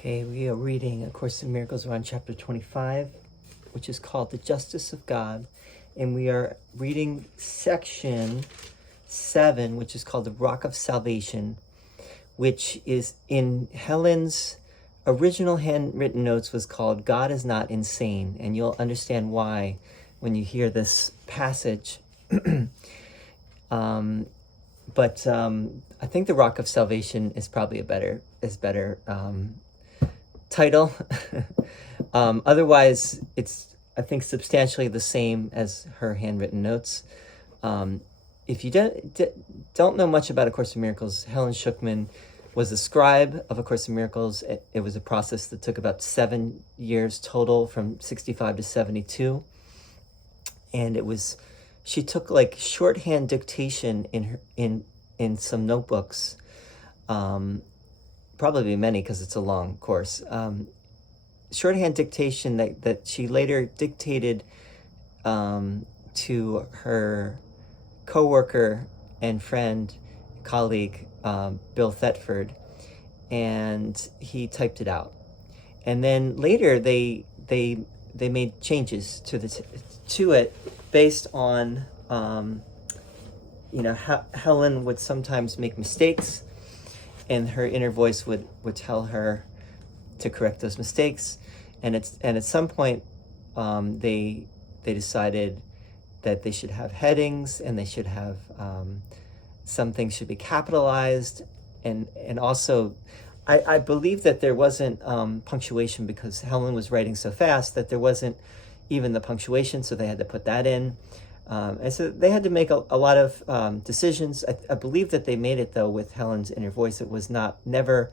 Okay, we are reading A Course in Miracles. We're on chapter 25, which is called The Justice of God. And we are reading section 7, which is called The Rock of Salvation, which is in Helen's original handwritten notes was called God is Not Insane. And you'll understand why when you hear this passage. But I think The Rock of Salvation is probably a better title. Otherwise, it's, I think, substantially the same as her handwritten notes. If you don't know much about A Course in Miracles, Helen Schucman was a scribe of A Course in Miracles. It was a process that took about 7 years total, from 65 to 72. And it was, she took like shorthand dictation in some notebooks, probably many because it's a long course. Shorthand dictation that she later dictated to her co-worker and friend, colleague, Bill Thetford, and he typed it out. And then later they made changes to it based on Helen would sometimes make mistakes, and her inner voice would tell her to correct those mistakes. And at some point, they decided that they should have headings, and they should have some things should be capitalized, and also, I believe that there wasn't punctuation, because Helen was writing so fast that there wasn't even the punctuation, so they had to put that in. And so they had to make a lot of decisions. I believe that they made it, though, with Helen's inner voice. It was never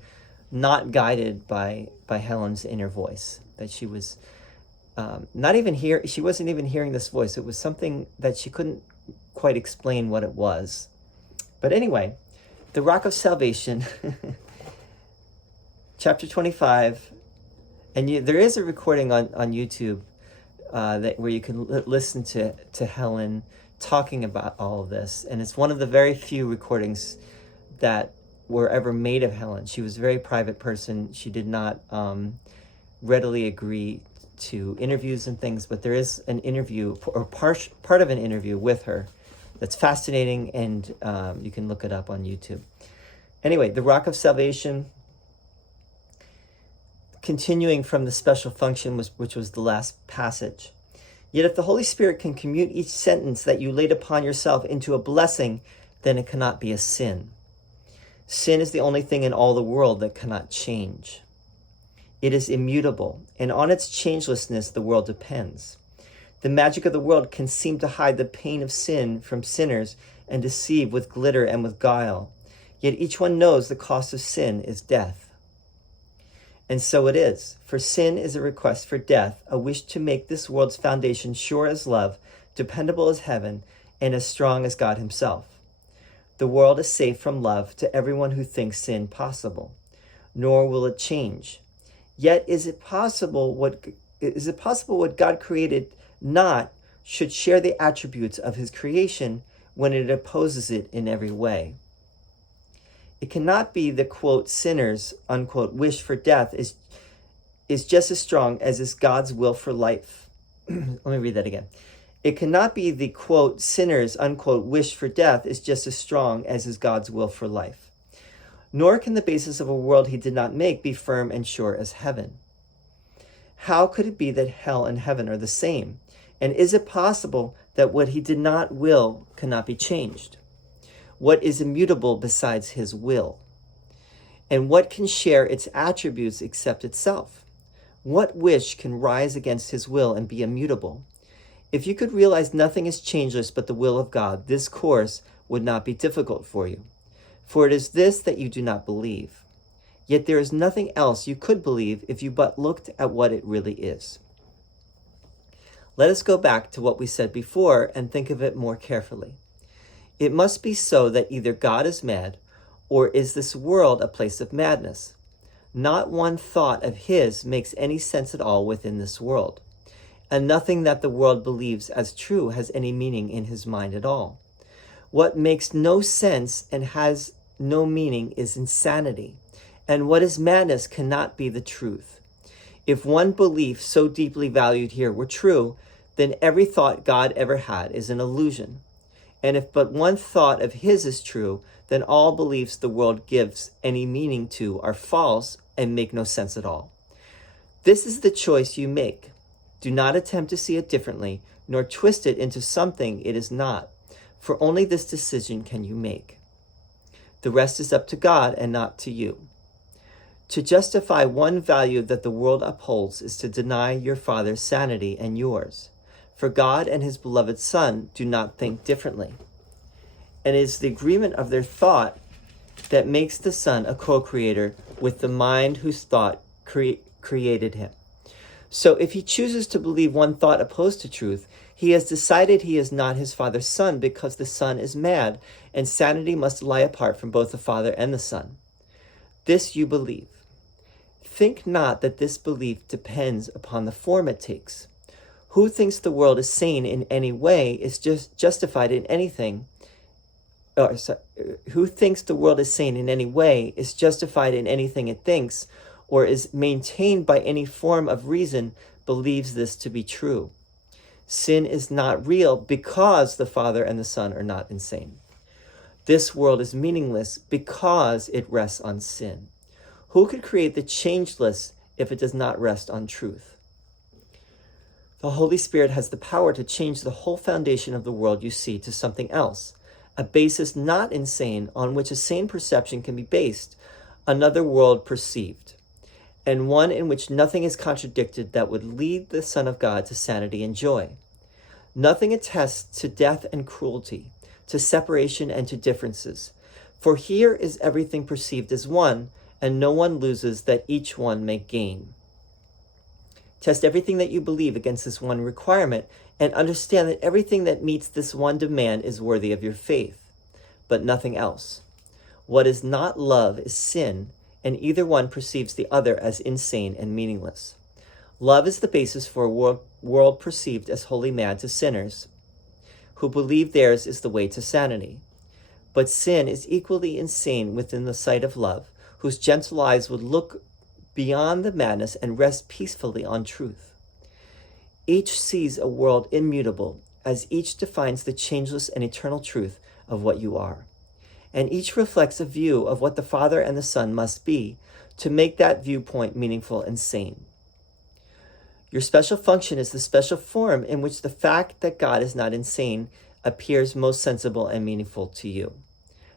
not guided by Helen's inner voice. That she was she wasn't even hearing this voice. It was something that she couldn't quite explain what it was. But anyway, The Rock of Salvation, chapter 25, and there is a recording on YouTube where you can listen to Helen talking about all of this. And it's one of the very few recordings that were ever made of Helen. She was a very private person. She did not readily agree to interviews and things, but there is an interview, or part of an interview with her that's fascinating, and you can look it up on YouTube. Anyway, The Rock of Salvation, continuing from the special function, which was the last passage. Yet if the Holy Spirit can commute each sentence that you laid upon yourself into a blessing, then it cannot be a sin. Sin is the only thing in all the world that cannot change. It is immutable, and on its changelessness the world depends. The magic of the world can seem to hide the pain of sin from sinners and deceive with glitter and with guile. Yet each one knows the cost of sin is death. And so it is, for sin is a request for death, a wish to make this world's foundation sure as love, dependable as heaven, and as strong as God himself. The world is safe from love to everyone who thinks sin possible, nor will it change. Yet is it possible what God created not should share the attributes of his creation when it opposes it in every way? It cannot be the, quote, sinners, unquote, wish for death is just as strong as is God's will for life. Let me read that again. It cannot be the, quote, sinners, unquote, wish for death is just as strong as is God's will for life. Nor can the basis of a world he did not make be firm and sure as heaven. How could it be that hell and heaven are the same? And is it possible that what he did not will cannot be changed? What is immutable besides his will? And what can share its attributes except itself? What wish can rise against his will and be immutable? If you could realize nothing is changeless but the will of God, this course would not be difficult for you. For it is this that you do not believe. Yet there is nothing else you could believe if you but looked at what it really is. Let us go back to what we said before and think of it more carefully. It must be so that either God is mad, or is this world a place of madness? Not one thought of his makes any sense at all within this world, and nothing that the world believes as true has any meaning in his mind at all. What makes no sense and has no meaning is insanity, and what is madness cannot be the truth. If one belief so deeply valued here were true, then every thought God ever had is an illusion. And if but one thought of his is true, then all beliefs the world gives any meaning to are false and make no sense at all. This is the choice you make. Do not attempt to see it differently, nor twist it into something it is not, for only this decision can you make. The rest is up to God and not to you. To justify one value that the world upholds is to deny your Father's sanity and yours. For God and his beloved Son do not think differently. And it is the agreement of their thought that makes the Son a co-creator with the mind whose thought created him. So if he chooses to believe one thought opposed to truth, he has decided he is not his Father's Son because the Son is mad, and sanity must lie apart from both the Father and the Son. This you believe. Think not that this belief depends upon the form it takes. Who thinks the world is sane in any way is justified in anything. Who thinks the world is sane in any way is justified in anything it thinks, or is maintained by any form of reason, believes this to be true. Sin is not real because the Father and the Son are not insane. This world is meaningless because it rests on sin. Who could create the changeless if it does not rest on truth? The Holy Spirit has the power to change the whole foundation of the world you see to something else, a basis not insane on which a sane perception can be based, another world perceived, and one in which nothing is contradicted that would lead the Son of God to sanity and joy. Nothing attests to death and cruelty, to separation and to differences. For here is everything perceived as one, and no one loses that each one may gain. Test everything that you believe against this one requirement, and understand that everything that meets this one demand is worthy of your faith, but nothing else. What is not love is sin, and either one perceives the other as insane and meaningless. Love is the basis for a world perceived as wholly mad to sinners, who believe theirs is the way to sanity. But sin is equally insane within the sight of love, whose gentle eyes would look beyond the madness and rest peacefully on truth. Each sees a world immutable, as each defines the changeless and eternal truth of what you are. And each reflects a view of what the Father and the Son must be to make that viewpoint meaningful and sane. Your special function is the special form in which the fact that God is not insane appears most sensible and meaningful to you.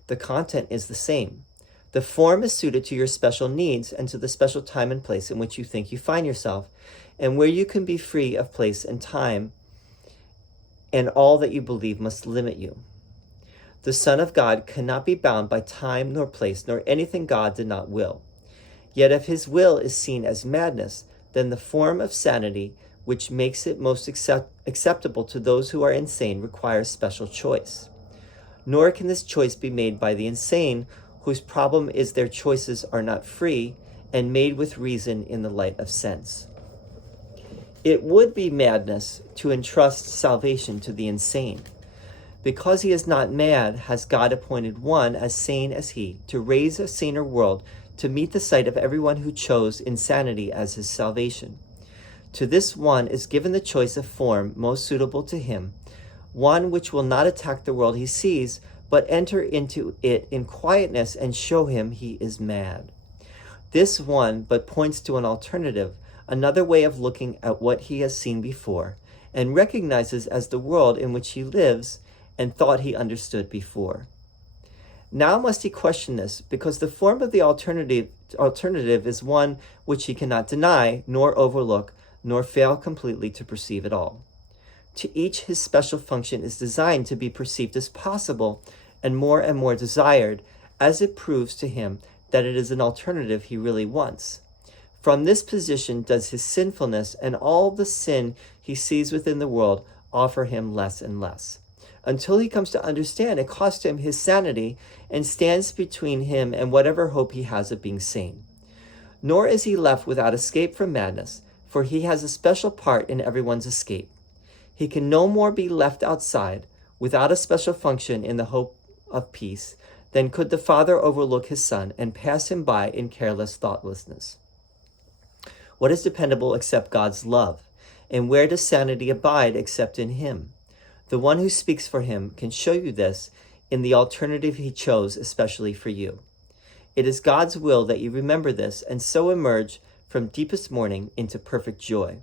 The content is the same. The form is suited to your special needs and to the special time and place in which you think you find yourself, and where you can be free of place and time, and all that you believe must limit you. The Son of God cannot be bound by time nor place, nor anything God did not will. Yet if his will is seen as madness, then the form of sanity, which makes it most acceptable to those who are insane, requires special choice. Nor can this choice be made by the insane, whose problem is their choices are not free and made with reason in the light of sense. It would be madness to entrust salvation to the insane. Because he is not mad, has God appointed one as sane as he to raise a saner world to meet the sight of everyone who chose insanity as his salvation. To this one is given the choice of form most suitable to him, one which will not attack the world he sees, but enter into it in quietness and show him he is mad. This one but points to an alternative, another way of looking at what he has seen before, and recognizes as the world in which he lives and thought he understood before. Now must he question this, because the form of the alternative is one which he cannot deny, nor overlook, nor fail completely to perceive at all. To each his special function is designed to be perceived as possible, and more desired, as it proves to him that it is an alternative he really wants. From this position does his sinfulness and all the sin he sees within the world offer him less and less, until he comes to understand it cost him his sanity and stands between him and whatever hope he has of being sane. Nor is he left without escape from madness, for he has a special part in everyone's escape. He can no more be left outside, without a special function in the hope of peace, then could the Father overlook his Son and pass him by in careless thoughtlessness? What is dependable except God's love? And where does sanity abide except in him? The one who speaks for him can show you this in the alternative he chose especially for you. It is God's will that you remember this and so emerge from deepest mourning into perfect joy.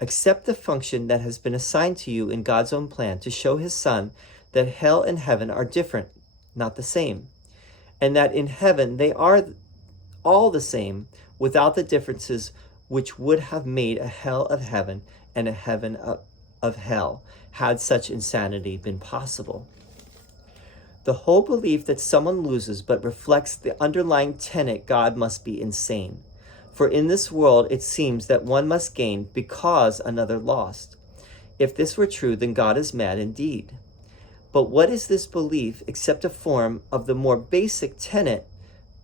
Accept the function that has been assigned to you in God's own plan to show his Son that hell and heaven are different, not the same, and that in heaven they are all the same without the differences which would have made a hell of heaven and a heaven of hell had such insanity been possible. The whole belief that someone loses but reflects the underlying tenet God must be insane. For in this world it seems that one must gain because another lost. If this were true, then God is mad indeed. But what is this belief except a form of the more basic tenet,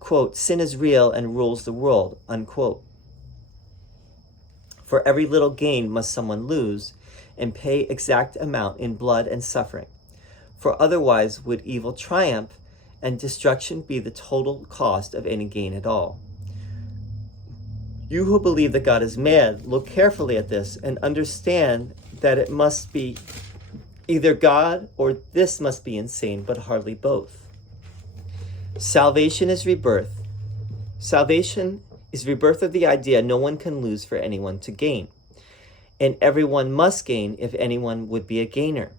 quote, sin is real and rules the world, unquote. For every little gain must someone lose and pay exact amount in blood and suffering. For otherwise would evil triumph and destruction be the total cost of any gain at all. You who believe that God is mad, look carefully at this and understand that it must be either God or this must be insane, but hardly both. Salvation is rebirth. Salvation is rebirth of the idea no one can lose for anyone to gain. And everyone must gain if anyone would be a gainer.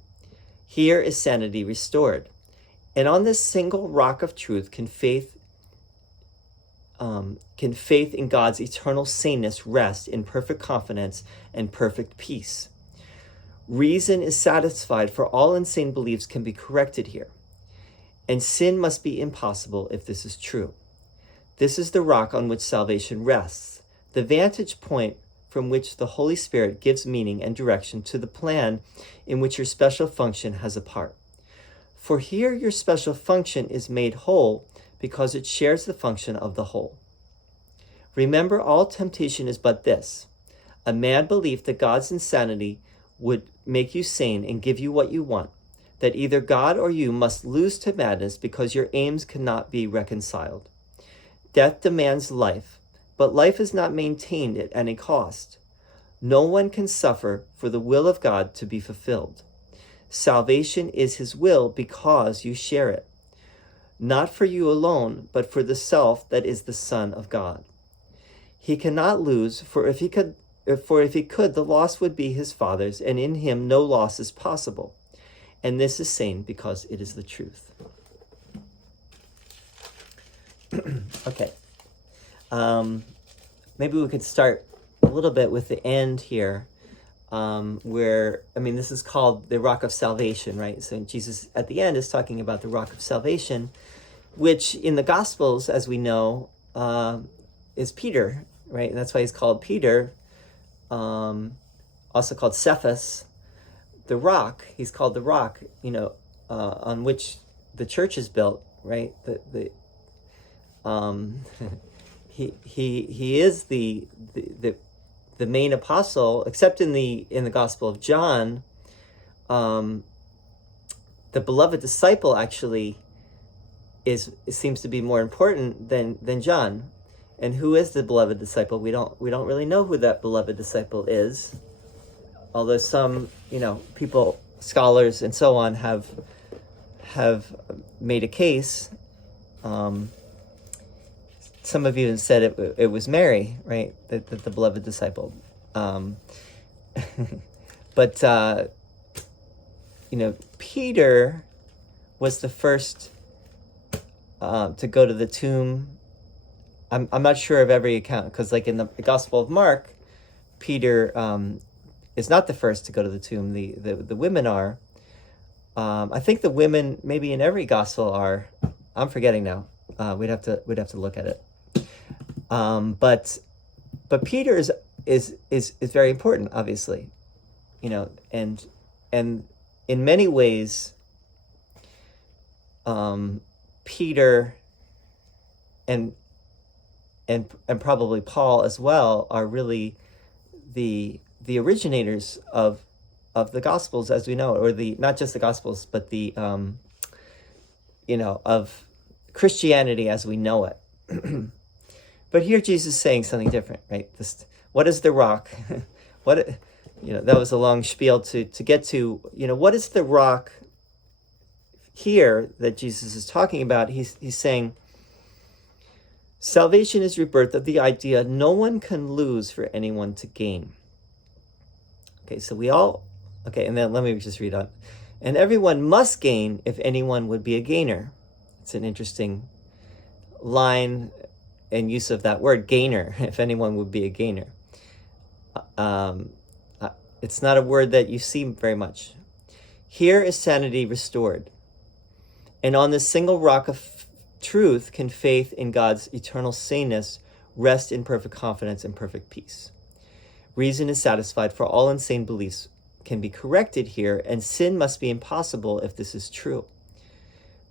Here is sanity restored. And on this single rock of truth can faith in God's eternal saneness rest in perfect confidence and perfect peace. Reason is satisfied, for all insane beliefs can be corrected here. And sin must be impossible if this is true. This is the rock on which salvation rests, the vantage point from which the Holy Spirit gives meaning and direction to the plan in which your special function has a part. For here your special function is made whole because it shares the function of the whole. Remember, all temptation is but this, a mad belief that God's insanity would make you sane and give you what you want, that either God or you must lose to madness because your aims cannot be reconciled. Death demands life, but life is not maintained at any cost. No one can suffer for the will of God to be fulfilled. Salvation is his will because you share it, not for you alone, but for the self that is the Son of God. He cannot lose, for if he could, the loss would be his Father's, and in him no loss is possible. And this is sane because it is the truth. Okay. Maybe we could start a little bit with the end here, where, this is called the rock of salvation, right? So Jesus at the end is talking about the rock of salvation, which in the Gospels, as we know, is Peter, right? And that's why he's called Peter, also called Cephas, the rock. He's called the rock, on which the church is built, right? He is the main apostle, except in the Gospel of John. The beloved disciple actually seems to be more important than John. And who is the beloved disciple? We don't really know who that beloved disciple is. Although some, people, scholars and so on have made a case. Some of you have said it was Mary, right? The beloved disciple. But Peter was the first to go to the tomb. I'm not sure of every account, because like in the Gospel of Mark, Peter is not the first to go to the tomb. The women are. I think the women maybe in every gospel are. I'm forgetting now. We'd have to look at it. But Peter is very important, obviously, and in many ways, Peter and probably Paul as well are really the originators of the Gospels as we know, or not just the Gospels, but the of Christianity as we know it. But here Jesus is saying something different, right? What is the rock? That was a long spiel to get to, what is the rock here that Jesus is talking about? He's saying, salvation is rebirth of the idea no one can lose for anyone to gain. Okay, so and then let me just read on. And everyone must gain if anyone would be a gainer. It's an interesting line and use of that word, gainer, if anyone would be a gainer. It's not a word that you see very much. Here is sanity restored. And on this single rock of truth can faith in God's eternal saneness rest in perfect confidence and perfect peace. Reason is satisfied, for all insane beliefs can be corrected here, and sin must be impossible if this is true.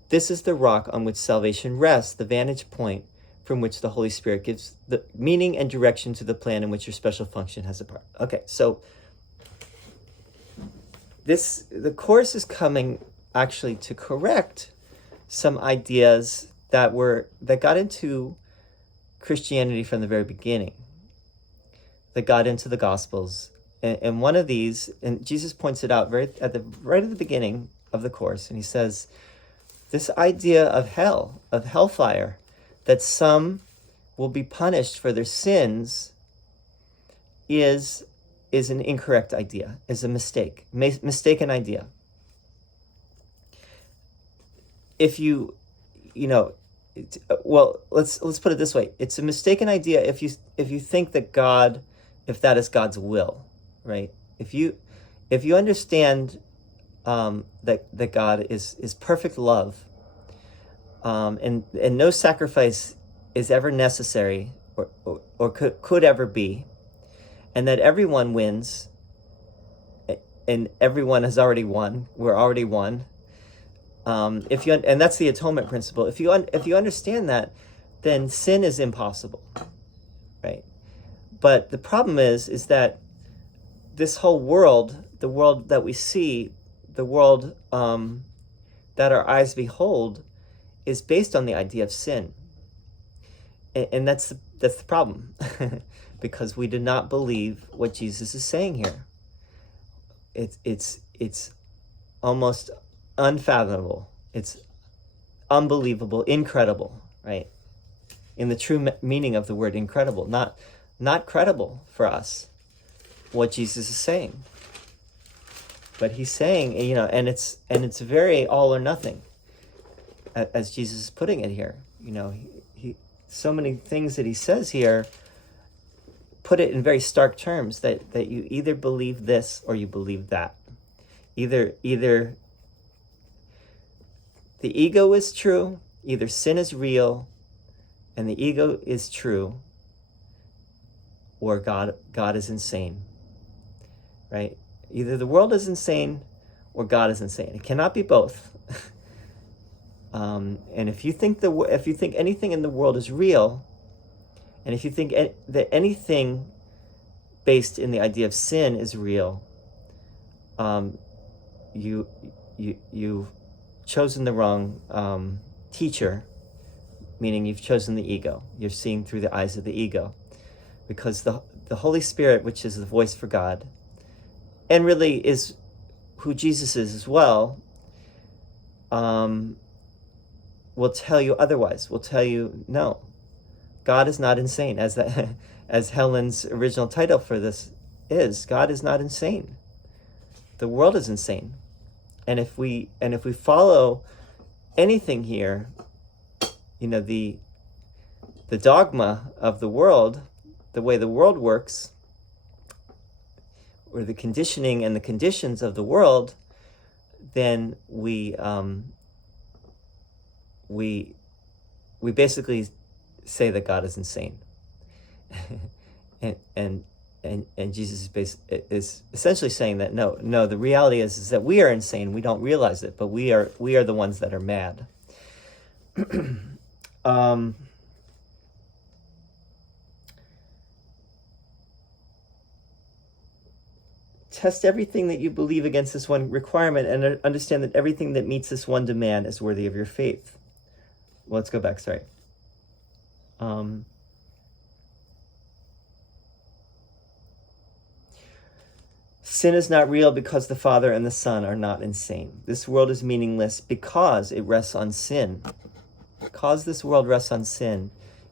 This is the rock on which salvation rests, the vantage point from which the Holy Spirit gives the meaning and direction to the plan in which your special function has a part. Okay, so the course is coming actually to correct some ideas that got into Christianity from the very beginning, that got into the Gospels. And one of these, and Jesus points it out right at the beginning of the course, and he says, this idea of hell, of hellfire, that some will be punished for their sins is an incorrect idea, is a mistaken idea. If let's put it this way. It's a mistaken idea if you think that God, if that is God's will, right? If you understand that God is perfect love, and no sacrifice is ever necessary or could ever be, and that everyone wins, and everyone has already won. We're already won. And that's the atonement principle. If you understand that, then sin is impossible, right? But the problem is that this whole world, the world that we see, the world that our eyes behold, is based on the idea of sin, and that's the problem, because we do not believe what Jesus is saying here. It's almost unfathomable. It's unbelievable, incredible, right? In the true meaning of the word incredible, not credible for us, what Jesus is saying. But he's saying, and it's very all or nothing, as Jesus is putting it here. He so many things that he says here put it in very stark terms, that you either believe this or you believe that. Either the ego is true, either sin is real and the ego is true, or God is insane, right? Either the world is insane or God is insane. It cannot be both. And if you think anything in the world is real, and if you think that anything based in the idea of sin is real, you've chosen the wrong teacher, meaning you've chosen the ego. You're seeing through the eyes of the ego, because the Holy Spirit, which is the voice for God, and really is who Jesus is as well, will tell you otherwise. Will tell you, no, God is not insane, as Helen's original title for this is. God is not insane. The world is insane. And if we follow anything here, the dogma of the world, the way the world works, or the conditioning and the conditions of the world, then we basically say that God is insane. and Jesus is essentially saying that no, the reality is that we are insane. We don't realize it, but we are the ones that are mad. Test everything that you believe against this one requirement, and understand that everything that meets this one demand is worthy of your faith. let's go back, sorry. Sin is not real because the Father and the Son are not insane. This world is meaningless because it rests on sin. Because this world rests on sin,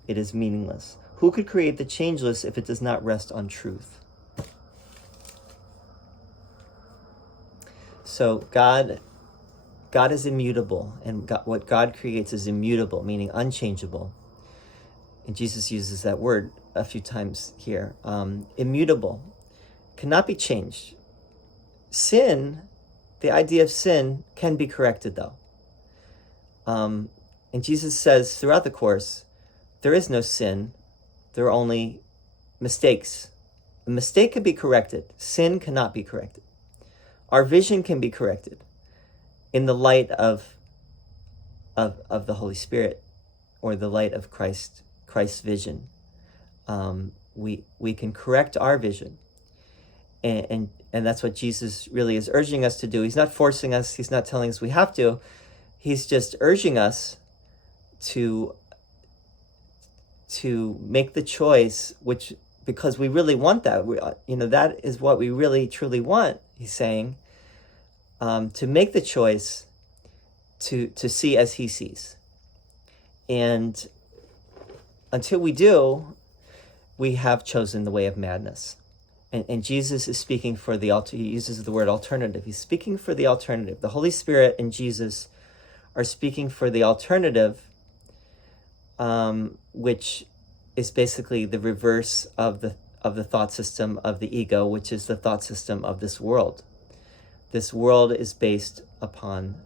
it is meaningless. Who could create the changeless if it does not rest on truth? So God is immutable, and what God creates is immutable, meaning unchangeable. And Jesus uses that word a few times here. Immutable, cannot be changed. Sin, the idea of sin, can be corrected though. And Jesus says throughout the Course, there is no sin, there are only mistakes. A mistake can be corrected, sin cannot be corrected. Our vision can be corrected in the light of the Holy Spirit, or the light of Christ's vision. We can correct our vision, and that's what Jesus really is urging us to do. He's not forcing us. He's not telling us we have to. He's just urging us to make the choice, because we really want that. That is what we really truly want. He's saying to make the choice to see as he sees, and until we do, we have chosen the way of madness. And Jesus is speaking for he uses the word alternative. He's speaking for the alternative. The Holy Spirit and Jesus are speaking for the alternative, which is basically the reverse of the thought system of the ego, which is the thought system of this world. This world is based upon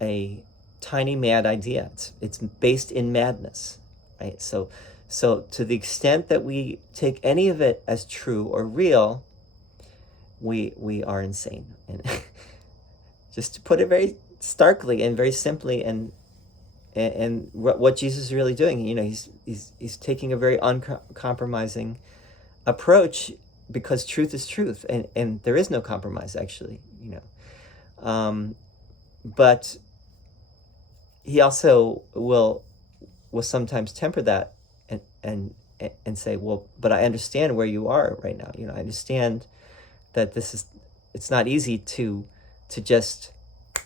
a tiny mad idea. It's based in madness, right? So to the extent that we take any of it as true or real, we are insane. And just to put it very starkly and very simply, and what Jesus is really doing, he's taking a very uncompromising approach, because truth is truth, and there is no compromise, actually, but he also will sometimes temper that and say, well, but I understand where you are right now. I understand that it's not easy to just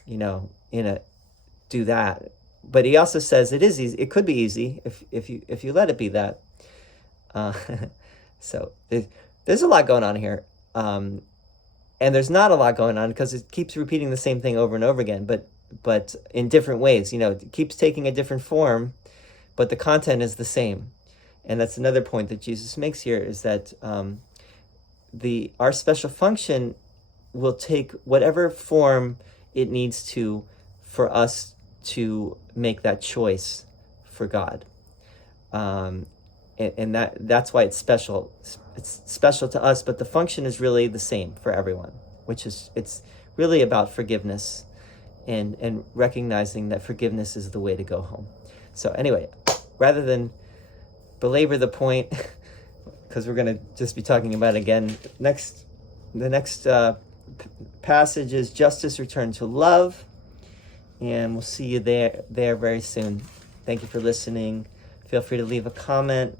do that. But he also says it is easy. It could be easy if you let it be that. So there's a lot going on here, and there's not a lot going on because it keeps repeating the same thing over and over again, but in different ways. It keeps taking a different form, but the content is the same. And that's another point that Jesus makes here, is that our special function will take whatever form it needs to for us to make that choice for God. And that's why it's special. It's special to us, but the function is really the same for everyone, it's really about forgiveness and recognizing that forgiveness is the way to go home. So anyway, rather than belabor the point, because we're going to just be talking about it again, the next passage is justice returned to love, and we'll see you there very soon. Thank you for listening. Feel free to leave a comment,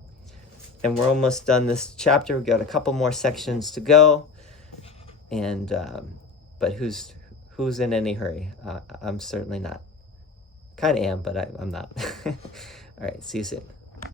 and we're almost done this chapter. We've got a couple more sections to go, and but who's in any hurry? I'm certainly not. Kind of am, but I'm not. All right, see you soon.